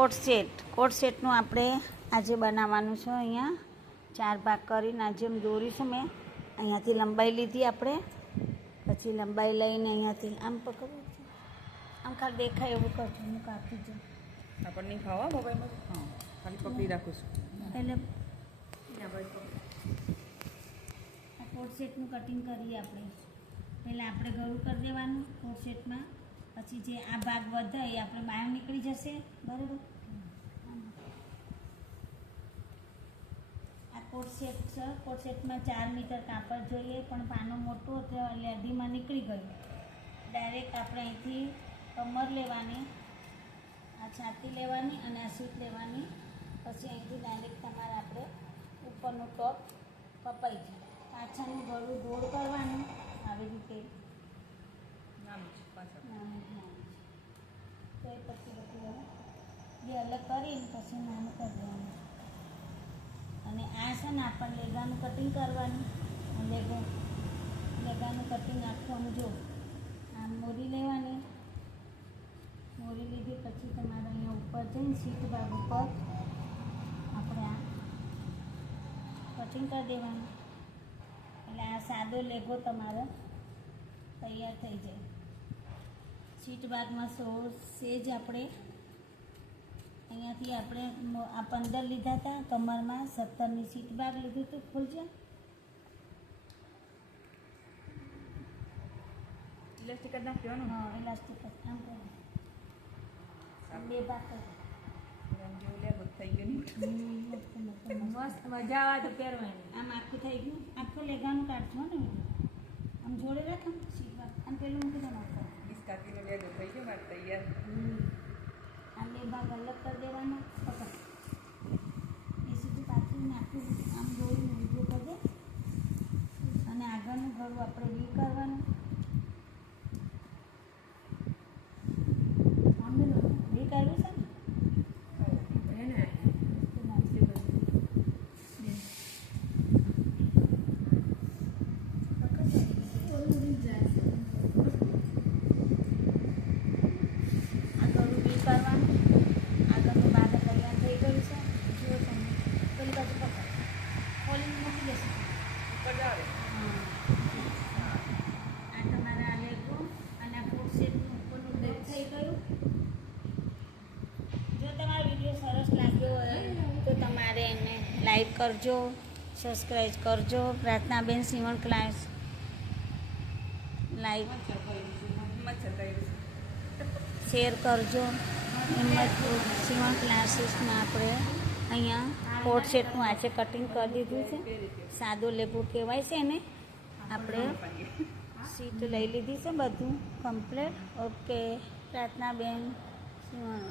કોટ સેટનું આપણે આજે બનાવવાનું છે. અહીંયા 4 ભાગ કરીને આજે દોરીશું. મેં અહીંયાથી લંબાઈ લીધી આપણે, પછી લંબાઈ લઈને અહીંયાથી આમ પકડવું છે, આમ ખાલી દેખાય એવું કરજો. હું કાપી જાઉં આપણને નહીં ખાવા મોબાઈલમાં. હા, ખાલી પકડી રાખું છું. એટલે આ કોટ સેટનું કટિંગ કરીએ આપણે. પહેલાં આપણે ગળું કરી દેવાનું કોટ સેટમાં, પછી જે આ ભાગ વધે એ આપણે બહાર નીકળી જશે. બરાબર. આ કોટ સેટ છે. કોટ સેટમાં 4 મીટર કાપડ જોઈએ, પણ પાનો મોટો હતો એટલે અઢીમાં નીકળી ગયું. ડાયરેક્ટ આપણે અહીંથી કમર લેવાની, આ છાતી લેવાની અને આ સીટ લેવાની. પછી અહીંથી ડાયરેક્ટ તમારે આપણે ઉપરનું ટોપ કપાઈ જાય. પાછળનું ગળું ગોળ કરવાનું આવી રીતે. તો એ પછી બધું જે અલગ કરીને પછી નાનું કરી દેવાનું. અને આ છે ને આપણને લેગાનું કટિંગ કરવાનું. લેગાનું કટિંગ આખું જો આમ મોરી લેવાની. મોરી લીધી પછી તમારે અહીંયા ઉપર જઈને સીટ ભાગ ઉપર આપણે આ કટિંગ કરી દેવાનું. એટલે આ સાદો લેગો તમારો તૈયાર થઈ જાય. સીટ ભાગમાં સેજ આપણે અહીંયાથી આપણે આ 15 લીધા હતા, કમરમાં 17ની સીટ ભાગ લીધું હતું. ખુલશે ઇલાસ્ટિક જ નાખવાનું. હા, ઇલાસ્ટિક આમ કરો. આમ 2 ભાગ કરો. થઈ ગયું. મસ્ત મજા આવે તો પહેરવાની. આમ આખું થઈ ગયું. આખું લેગાનું કાઢજો ને, આમ જોડે રાખ. આમ સીટ ભાગ આમ પેલું મૂકી દો. કાકીનો લેગો થઈ ગયો મારે તૈયાર. આ 2 ભાગ અલગ કરી દેવાના. પકડ એ સીધું પાછું નાખવું. આમ જોઈને ઊભું કરી દે અને આગળનું ગળું આપણે વી કરવાનું. આમ વી કરવું છે ને. લાઈક કરજો, સબસ્ક્રાઈબ કરજો. પ્રાર્થનાબેન સીવણ ક્લાસ લાઈક શેર કરજો. હિંમત સીવણ ક્લાસીસમાં આપણે અહીંયા કોટ સેટનું આજે કટિંગ કરી દીધું છે. સાદો લેગો કહેવાય છે એને. આપણે સીટ લઈ લીધી છે, બધું કમ્પ્લીટ. ઓકે, પ્રાર્થનાબેન સીવણ.